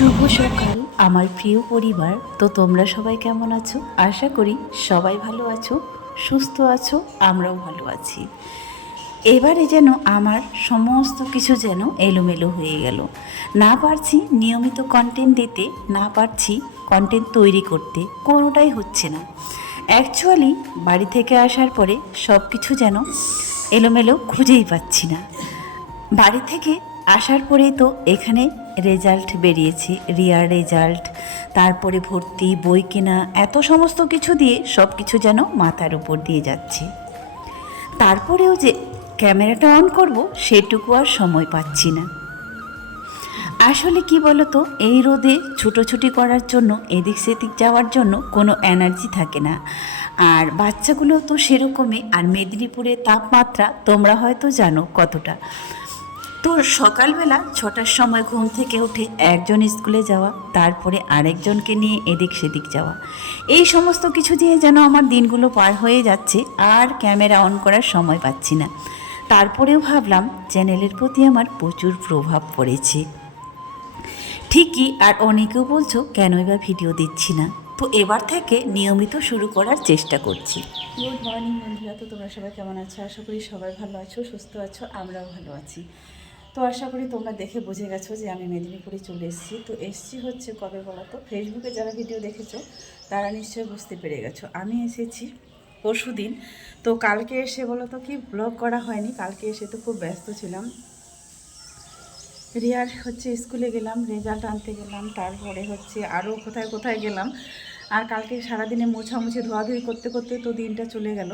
শুভ সকাল, আমার প্রিয় পরিবার। তো তোমরা সবাই কেমন আছো? আশা করি সবাই ভালো আছো, সুস্থ আছো, আমরাও ভালো আছি। এবারে যেন আমার সমস্ত কিছু যেন এলোমেলো হয়ে গেল। না পারছি নিয়মিত কন্টেন্ট দিতে, না পারছি কন্টেন্ট তৈরি করতে, কোনোটাই হচ্ছে না। অ্যাকচুয়ালি বাড়ি থেকে আসার পরে সব কিছু যেন এলোমেলো খুঁজেই পাচ্ছি না। বাড়ি থেকে আসার পরেই তো এখানে রেজাল্ট বেরিয়েছে রিয়ার রেজাল্ট তারপরে ভর্তি, বই কেনা, এত সমস্ত কিছু দিয়ে সব কিছু যেন মাথার উপর দিয়ে যাচ্ছে। তারপরেও যে ক্যামেরাটা অন করব, সেটুকু আর সময় পাচ্ছি না। আসলে কি বলতো, এই রোদে ছুটোছুটি করার জন্য, এদিক সেদিক যাওয়ার জন্য কোনো এনার্জি থাকে না। আর বাচ্চাগুলো তো সেরকমই, আর মেদিনীপুরের তাপমাত্রা তোমরা হয়তো জানো কতটা। তো সকালবেলা ছটার সময় ঘুম থেকে উঠে একজন স্কুলে যাওয়া, তারপরে আরেকজনকে নিয়ে এদিক সেদিক যাওয়া। এই সমস্ত কিছু দিয়ে যেন আমার দিনগুলো পার হয়ে যাচ্ছে, আর ক্যামেরা অন করার সময় পাচ্ছি না। তারপরেও ভাবলাম চ্যানেলের প্রতি আমার প্রচুর প্রভাব পড়েছে। ঠিকই, আর অনেকেও বলছো কেনই বা ভিডিও দিচ্ছি না? তো এবার থেকে নিয়মিত শুরু করার চেষ্টা করছি। গুড মর্নিং বন্ধুরা। তো তোমরা সবাই কেমন আছো? আশা করি সবাই ভালো আছো, সুস্থ আছো, আমরাও ভালো আছি। তো আশা করি তোমরা দেখে বুঝে গেছো যে আমি মেদিনীপুরে চলে এসেছি। তো এসছি হচ্ছে কবে বলো তো? ফেসবুকে যারা ভিডিও দেখেছ, তারা নিশ্চয়ই বুঝতে পেরে গেছো। আমি এসেছি পরশু দিন তো কালকে এসে বলো তো কি ব্লগ করা হয়নি? কালকে এসে তো খুব ব্যস্ত ছিলাম। রিয়ার হচ্ছে স্কুলে গেলাম রেজাল্ট আনতে গেলাম, তারপরে হচ্ছে আরও কোথায় কোথায় গেলাম। আর কালকে সারাদিনে মোছামুছি, ধোয়াধুয়ি করতে করতে তো দিনটা চলে গেল।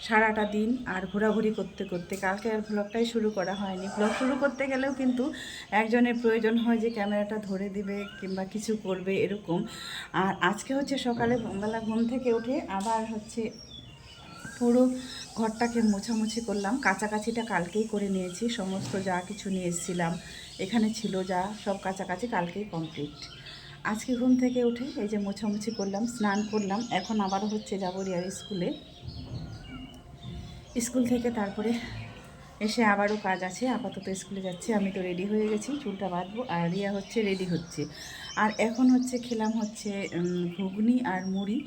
সারাটা দিন আর ঘোরাঘুরি করতে করতে। কালকে আর ব্লগটাই শুরু করা হয়নি। ব্লগ শুরু করতে গেলেও কিন্তু একজনের প্রয়োজন হয় যে ক্যামেরাটা ধরে দিবে কিংবা কিছু করবে এরকম। আর আজকে হচ্ছে সকালে বেলা ঘুম থেকে উঠে আবার হচ্ছে পুরো ঘরটাকে মোছামুছি করলাম। কাছাকাছিটা কালকেই করে নিয়েছি। সমস্ত যা কিছু নিয়ে এসেছিলাম, এখানে ছিল যা, সব কাছাকাছি কালকেই কমপ্লিট আজকে ঘুম থেকে উঠে এই যে মোছামুছি করলাম, স্নান করলাম। এখন আবারও হচ্ছে যাব রিয়ার স্কুলে। স্কুল থেকে তারপরে এসে আবারও কাজ আছে। আপাতত স্কুলে যাচ্ছি, আমি তো রেডি হয়ে গেছি, চুলটা বাঁধবো আর রিয়া হচ্ছে রেডি হচ্ছে। আর এখন হচ্ছে খেলাম হচ্ছে ঘুগনি আর মুড়ি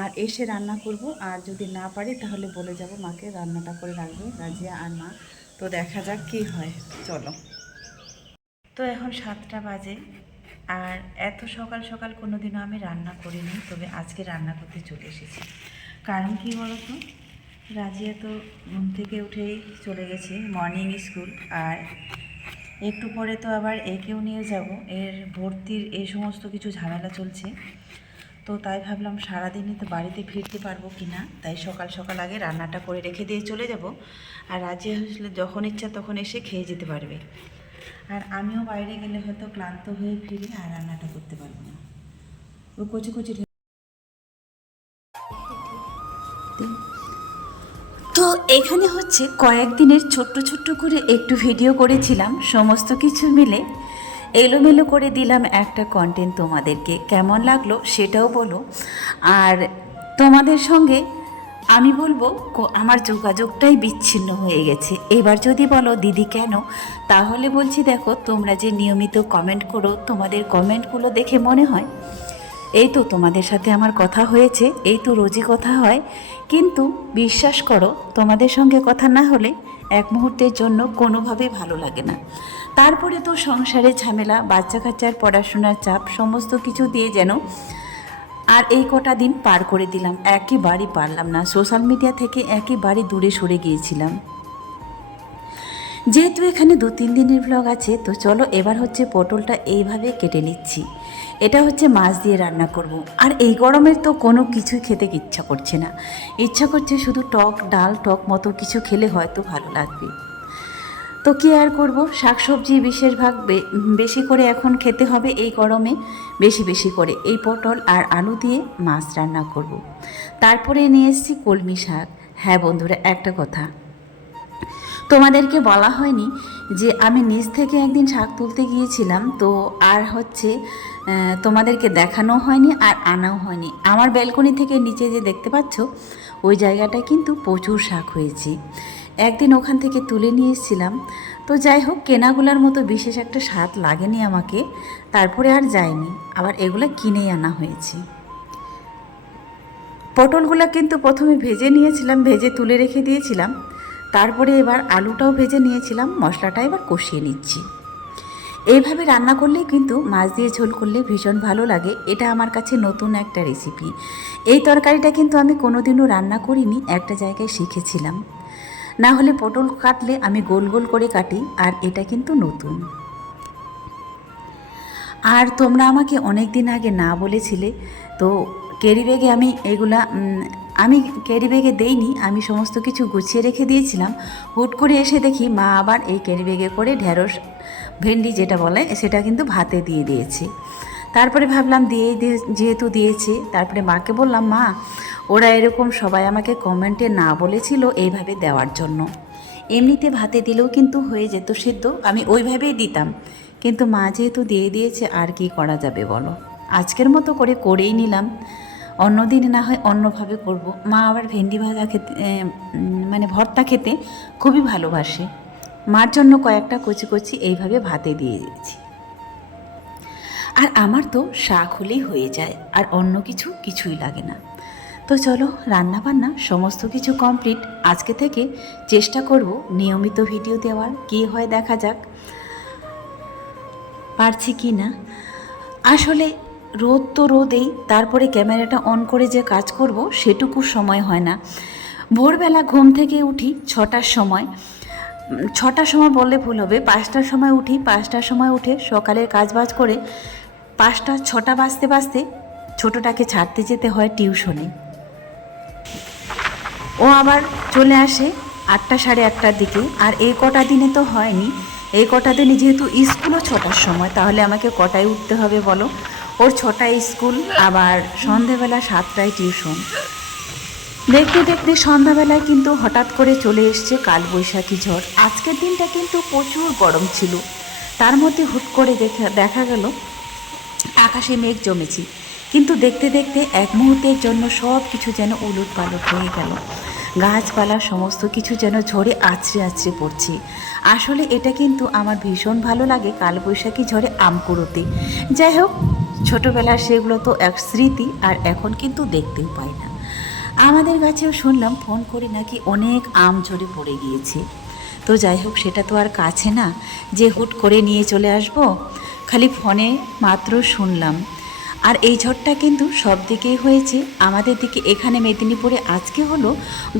আর এসে রান্না করব। আর যদি না পারি তাহলে বলে যাব মাকে, রান্নাটা করে রাখবে, রাজিয়া আর মা। তো দেখা যাক কী হয়, চলো। তো এখন সাতটা বাজে আর এত সকাল সকাল কোনো দিনও আমি রান্না করিনি, তবে আজকে রান্না করতে চলে এসেছি। কারণ কি বলতো? রাজিয়া তো ঘুম থেকে উঠেই চলে গেছে মর্নিং স্কুল আর একটু পরে তো আবার একেও নিয়ে যাব। এর ভর্তির এই সমস্ত কিছু ঝামেলা চলছে। তো তাই ভাবলাম সারাদিনই তো বাড়িতে ফিরতে পারব কি না তাই সকাল সকাল আগে রান্নাটা করে রেখে দিয়ে চলে যাব। আর রাজিয়া আসলে যখন ইচ্ছা তখন এসে খেয়ে যেতে পারবে। আর আমিও বাইরে গেলে হয়তো ক্লান্ত হয়ে ফিরে আর রান্নাটা করতে পারব না। ও কচি কচি এখানে হচ্ছে কয়েকদিনের ছোট্ট ছোট্ট করে একটু ভিডিও করেছিলাম, সমস্ত কিছু মিলে। এলোমেলো করে দিলাম একটা কন্টেন্ট তোমাদেরকে। কেমন লাগল সেটাও বলো। আর তোমাদের সঙ্গে আমি বলব আমার যোগাযোগটাই বিচ্ছিন্ন হয়ে গেছে। এবার যদি বলো, দিদি, কেন? তাহলে বলছি, দেখো, তোমরা যে নিয়মিত কমেন্ট করো, তোমাদের কমেন্টগুলো দেখে মনে হয় এই তো তোমাদের সাথে আমার কথা হয়েছে, এই তো রোজই কথা হয়। কিন্তু বিশ্বাস করো, তোমাদের সঙ্গে কথা না হলে এক মুহূর্তের জন্য কোনোভাবে ভালো লাগে না। তারপরে তো সংসারে ঝামেলা বাচ্চা কাচ্চার পড়াশোনার চাপ, সমস্ত কিছু দিয়ে যেন আর এই কটা দিন পার করে দিলাম। একেবারেই পারলাম না। সোশ্যাল মিডিয়া থেকে একেবারে দূরে সরে গিয়েছিলাম। যেহেতু এখানে দু তিন দিনের ব্লগ আছে, তো চলো এবার হচ্ছে পটলটা এইভাবে কেটে নিচ্ছি। এটা হচ্ছে মাছ দিয়ে রান্না করব। আর এই গরমের তো কোনো কিছুই খেতে ইচ্ছা করছে না। ইচ্ছা করছে শুধু টক, ডাল, টক মতো কিছু খেলে হয়তো ভালো লাগবে। তো কী আর করব? শাকসবজি বিশেষভাগ বেশি করে এখন খেতে হবে এই গরমে, বেশি বেশি করে এই পটল আর আলু দিয়ে মাছ রান্না করব। তারপরে নিয়ে এসেছি কলমি শাক। হ্যাঁ বন্ধুরা, একটা কথা। তোমাদেরকে বলা হয়নি যে আমি নিচ থেকে একদিন শাক তুলতে গিয়েছিলাম, তো আর হচ্ছে তোমাদেরকে দেখানো হয়নি আর আনাও হয়নি। আমার ব্যালকনি থেকে নিচে যে দেখতে পাচ্ছ, ওই জায়গাটায় কিন্তু প্রচুর শাক হয়েছে। একদিন ওখান থেকে তুলে নিয়ে এসেছিলাম। তো যাই হোক, কেনাগুলার মতো বিশেষ একটা স্বাদ লাগেনি আমাকে, তারপরে আর যায়নি। আবার এগুলো কিনেই আনা হয়েছে। পটলগুলো কিন্তু প্রথমে ভেজে নিয়েছিলাম, ভেজে তুলে রেখে দিয়েছিলাম। তারপরে এবার আলুটাও ভেজে নিয়েছিলাম, মশলাটা এবার কষিয়ে নিচ্ছি। এইভাবে রান্না করলেই কিন্তু মাছ দিয়ে ঝোল করলে ভীষণ ভালো লাগে, এটা আমার কাছে নতুন একটা রেসিপি এই তরকারিটা কিন্তু আমি কোনোদিনও রান্না করিনি, একটা জায়গায় শিখেছিলাম। না হলে পটল কাটলে আমি গোল গোল করে কাটি, আর এটা কিন্তু নতুন। আর তোমরা আমাকে অনেক দিন আগে না বলেছিলে, তো ক্যারি আমি এগুলা আমি ক্যারি ব্যাগে দেইনি, আমি সমস্ত কিছু গুছিয়ে রেখে দিয়েছিলাম। হুট করে এসে দেখি মা আবার এই ক্যারি ব্যাগে করে ঢেঁড়স, ভেন্ডি যেটা বলে, সেটা কিন্তু ভাতে দিয়ে দিয়েছে। তারপরে ভাবলাম দিয়ে- যেহেতু দিয়েছে, তারপরে মাকে বললাম, মা, ওরা এরকম সবাই আমাকে কমেন্টে না বলেছিল এইভাবে দেওয়ার জন্য। এমনিতে ভাতে দিলেও কিন্তু হয়ে যেত সিদ্ধ, আমি ওইভাবেই দিতাম। কিন্তু মা যেহেতু দিয়ে দিয়েছে, আর কি করা যাবে বলো? আজকের মতো করে করেই নিলাম। অন্যদিন না হয় অন্যভাবে করব। মা আবার ভেন্ডি ভাজা খেতে মানে ভর্তা খেতে খুবই ভালোবাসে। মার জন্য কয়েকটা কচি কচি এইভাবে ভাতে দিয়ে দিয়েছি। আর আমার তো শাক হলেই হয়ে যায়, আর অন্য কিছু কিছুই লাগে না। তো চলো রান্না বান্না সমস্ত কিছু কমপ্লিট। আজকে থেকে চেষ্টা করব নিয়মিত ভিডিও দেওয়ার, কী হয় দেখা যাক। পারছি কি না? আসলে রোদ তো রোদেই, তারপরে ক্যামেরাটা অন করে যে কাজ করব, সেটুকু সময় হয় না। ভোরবেলা ঘুম থেকে উঠি ছটার সময়। ছটার সময় বললে ভুল হবে, পাঁচটার সময় উঠি, পাঁচটার সময় উঠে সকালের কাজ বাজ করে পাঁচটা, ছটা বাজতে বাজতে ছোটোটাকে ছাড়তে যেতে হয় টিউশনে। ও আবার চলে আসে আটটা সাড়ে আটটার দিকে। আর এই কটা দিনে তো হয়নি। এই কটা দিনে যেহেতু স্কুলও ছটার সময়, তাহলে আমাকে কটায় উঠতে হবে বলো? ওর ছটায় স্কুল, আবার সন্ধেবেলা সাতটায় টিউশন। দেখতে দেখতে সন্ধ্যাবেলায় কিন্তু হঠাৎ করে চলে এসছে কালবৈশাখী ঝড়। আজকের দিনটা কিন্তু প্রচুর গরম ছিল। তার মধ্যে হুট করে দেখা দেখা গেল, আকাশে মেঘ জমেছি। কিন্তু দেখতে দেখতে এক মুহূর্তের জন্য সব কিছু যেন উলট পালট হয়ে গেল। গাছপালা সমস্ত কিছু যেন ঝড়ে আছড়ে আছড়ে পড়ছে। আসলে এটা কিন্তু আমার ভীষণ ভালো লাগে কালবৈশাখী ঝড়ে আম কুড়োতে। যাই হোক ছোটোবেলার সেগুলো তো এক স্মৃতি আর এখন কিন্তু দেখতেও পাই না। আমাদের কাছেও শুনলাম ফোন করে নাকি অনেক আম ঝরে পড়ে গিয়েছে। তো যাই হোক, সেটা তো আর কাছে না। যে হুট করে নিয়ে চলে আসব, খালি ফোনে মাত্র শুনলাম। আর এই ঝড়টা কিন্তু সব দিকেই হয়েছে। আমাদের দিকে এখানে মেদিনীপুরে আজকে হলো,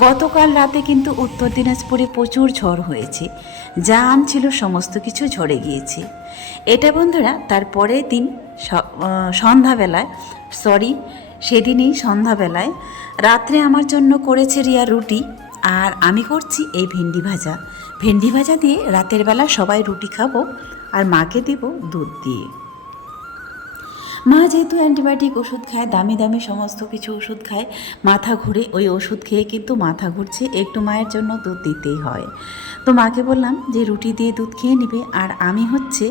গতকাল রাতে কিন্তু উত্তর দিনাজপুরে প্রচুর ঝড় হয়েছে। যা আম ছিল, সমস্ত কিছু ঝরে গিয়েছে। এটা বন্ধুরা, তার পরের দিন সন্ধ্যাবেলায় সরি সেদিনই সন্ধ্যাবেলায় রাত্রে আমার জন্য করেছে রিয়া রুটি, আর আমি করছি এই ভেন্ডি ভাজা। ভেন্ডি ভাজা দিয়ে রাতের বেলা সবাই রুটি খাব আর মাকে দেব দুধ দিয়ে। মা যেহেতু অ্যান্টিবায়োটিক ওষুধ খায়, দামি দামি সমস্ত কিছু ওষুধ খায়, মাথা ঘুরে ওই ওষুধ খেয়ে কিন্তু মাথা ঘুরছে, একটু মায়ের জন্য দুধ দিতেই হয়। তো মাকে বললাম যে রুটি দিয়ে দুধ খেয়ে নিবে, আর আমি হচ্ছে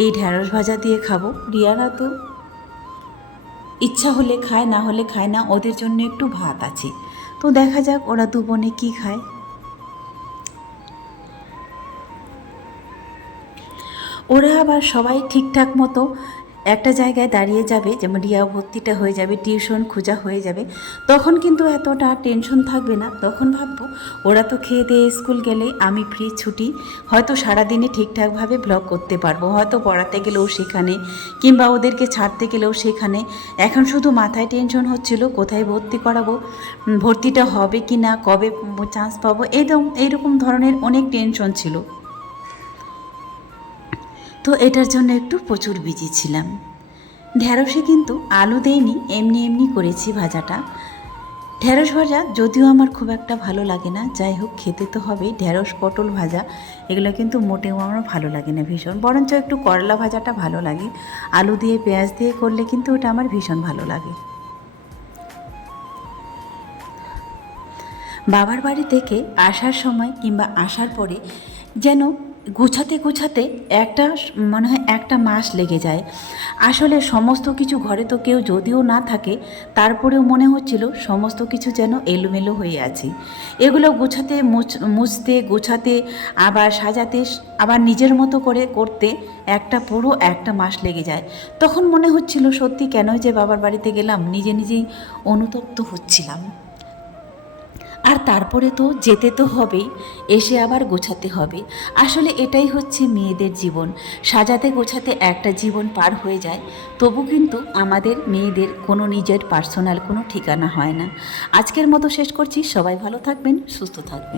এই ঢ্যাঁড়স ভাজা দিয়ে খাব। রিয়ারা তো ইচ্ছা হলে খায়, না হলে খায় না, ওদের জন্য একটু ভাত আছে। তো দেখা যাক ওরা দু বোনে কী খায়। ওরা আবার সবাই ঠিকঠাক মতো একটা জায়গায় দাঁড়িয়ে যাবে, যেমন রিয়া ভর্তিটা হয়ে যাবে, টিউশন খোঁজা হয়ে যাবে, তখন কিন্তু এতটা টেনশন থাকবে না। তখন ভাববো, ওরা তো খেয়ে দিয়ে স্কুল গেলে আমি ফ্রি ছুটি, হয়তো সারাদিনে ঠিকঠাকভাবে ব্লগ করতে পারব। হয়তো পড়াতে গেলেও সেখানে, কিংবা ওদেরকে ছাড়তে গেলেও সেখানে। এখন শুধু মাথায় টেনশন হচ্ছিল, কোথায় ভর্তি করাবো ভর্তিটা হবে কি না কবে চান্স পাবো এরকম এইরকম ধরনের অনেক টেনশন ছিল। তো এটার জন্য একটু প্রচুর বিজি ছিলাম। ঢ্যাঁড়সে কিন্তু আলু দেইনি, এমনি এমনি করেছি ভাজাটা। ঢ্যাঁড়স ভাজা যদিও আমার খুব একটা ভালো লাগে না, যাই হোক খেতে তো হবেই। ঢ্যাঁড়স পটল ভাজা, এগুলো কিন্তু মোটেও আমার ভালো লাগে না ভীষণ। বরঞ্চ একটু করলা ভাজাটা ভালো লাগে। আলু দিয়ে, পেঁয়াজ দিয়ে করলে কিন্তু ওটা আমার ভীষণ ভালো লাগে। বাবার বাড়ি থেকে আসার সময় কিংবা আসার পরে যেন গুছাতে গুছাতে একটা মনে হয় একটা মাস লেগে যায়। আসলে সমস্ত কিছু ঘরে তো কেউ যদিও না থাকে, তারপরেও মনে হচ্ছিল সমস্ত কিছু যেন এলোমেলো হয়ে আছে। এগুলো গুছাতে, মুছ- মুছতে, গোছাতে, আবার সাজাতে আবার নিজের মতো করে করতে একটা পুরো একটা মাস লেগে যায়। তখন মনে হচ্ছিল সত্যি কেন যে বাবার বাড়িতে গেলাম, নিজে নিজেই অনুতপ্ত হচ্ছিলাম। আর তারপরে তো যেতে তো হবেই, এসে আবার গোছাতে হবে। আসলে এটাই হচ্ছে মেয়েদের জীবন। সাজাতে গোছাতে একটা জীবন পার হয়ে যায়, তবু কিন্তু আমাদের মেয়েদের কোনো নিজের পার্সোনাল কোনো ঠিকানা হয় না। আজকের মতো শেষ করছি, সবাই ভালো থাকবেন, সুস্থ থাকবেন।